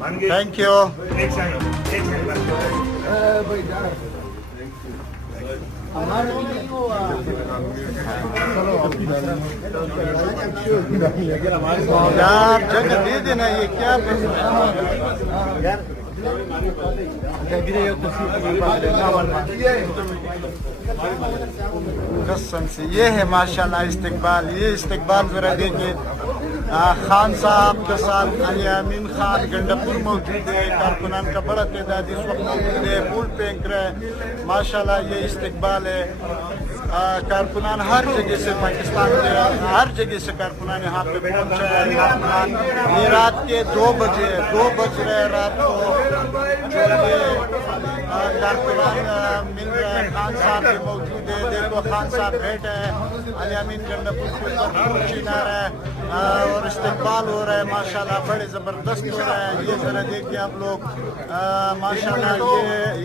Thank you. آپ جگہ دے دینا, یہ کیا قسم سے یہ ہے ماشاءاللہ استقبال. یہ استقبال ذرا دیکھیے. خان صاحب کے ساتھ علی امین خان گنڈاپور موجود ہے. کارکنان کا بڑا تعداد اس وقت موجود ہے. پھول پھینک رہے ہیں ماشاءاللہ. یہ استقبال ہے. کارکنان ہر جگہ سے, پاکستان کے ہر جگہ سے کارکنان یہاں پہ پہنچے ہیں. کارکنان یہ رات کے 2 بج رہے رات کو جو یہ کارکنان مل رہے ہیں. خان صاحب بھی موجود ہے. دیکھو خان صاحب بیٹھے ہیں. علی امین گنڈاپور کے اوپر پھول چھینا رہے ہیں اور استقبال ہو رہا ہے ماشاءاللہ. بڑے زبردست ہو رہا ہے. یہ ذرا دیکھیے آپ لوگ ماشاءاللہ.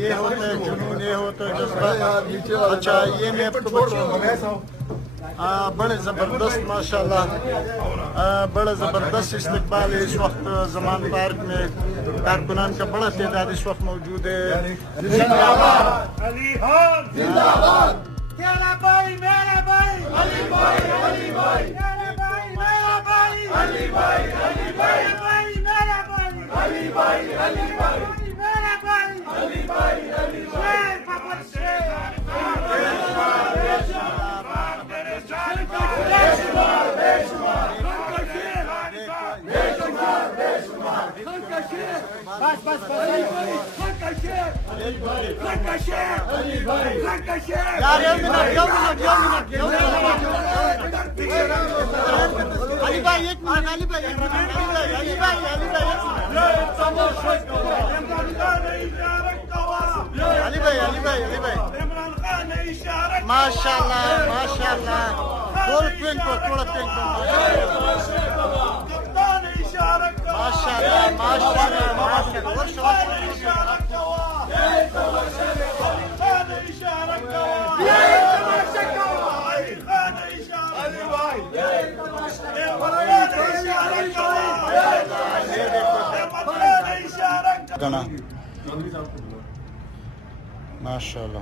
یہ ہوتا ہے جنون, یہ ہوتا ہے جذبہ. اچھا یہ میں آپ کو بتاؤں, بڑے زبردست ماشاءاللہ, بڑا زبردست استقبال ہے اس وقت زمان پارک میں. کارکنان کا بڑا تعداد اس وقت موجود ہے. زندہ باد علی خان, زندہ باد تیرا بھائی میرا بھائی, علی بھائی علی بھائی, میرا بھائی میرا بھائی, علی بھائی علی بھائی, میرا بھائی علی بھائی, علی بھائی میرا بھائی, علی بھائی علی بھائی. علی بھائی ایک منٹ, علی بھائی ایک منٹ, علی بھائی ماشاءاللہ ماشاءاللہ. تھوڑا پھینکو ماشاءاللہ ماشاءاللہ.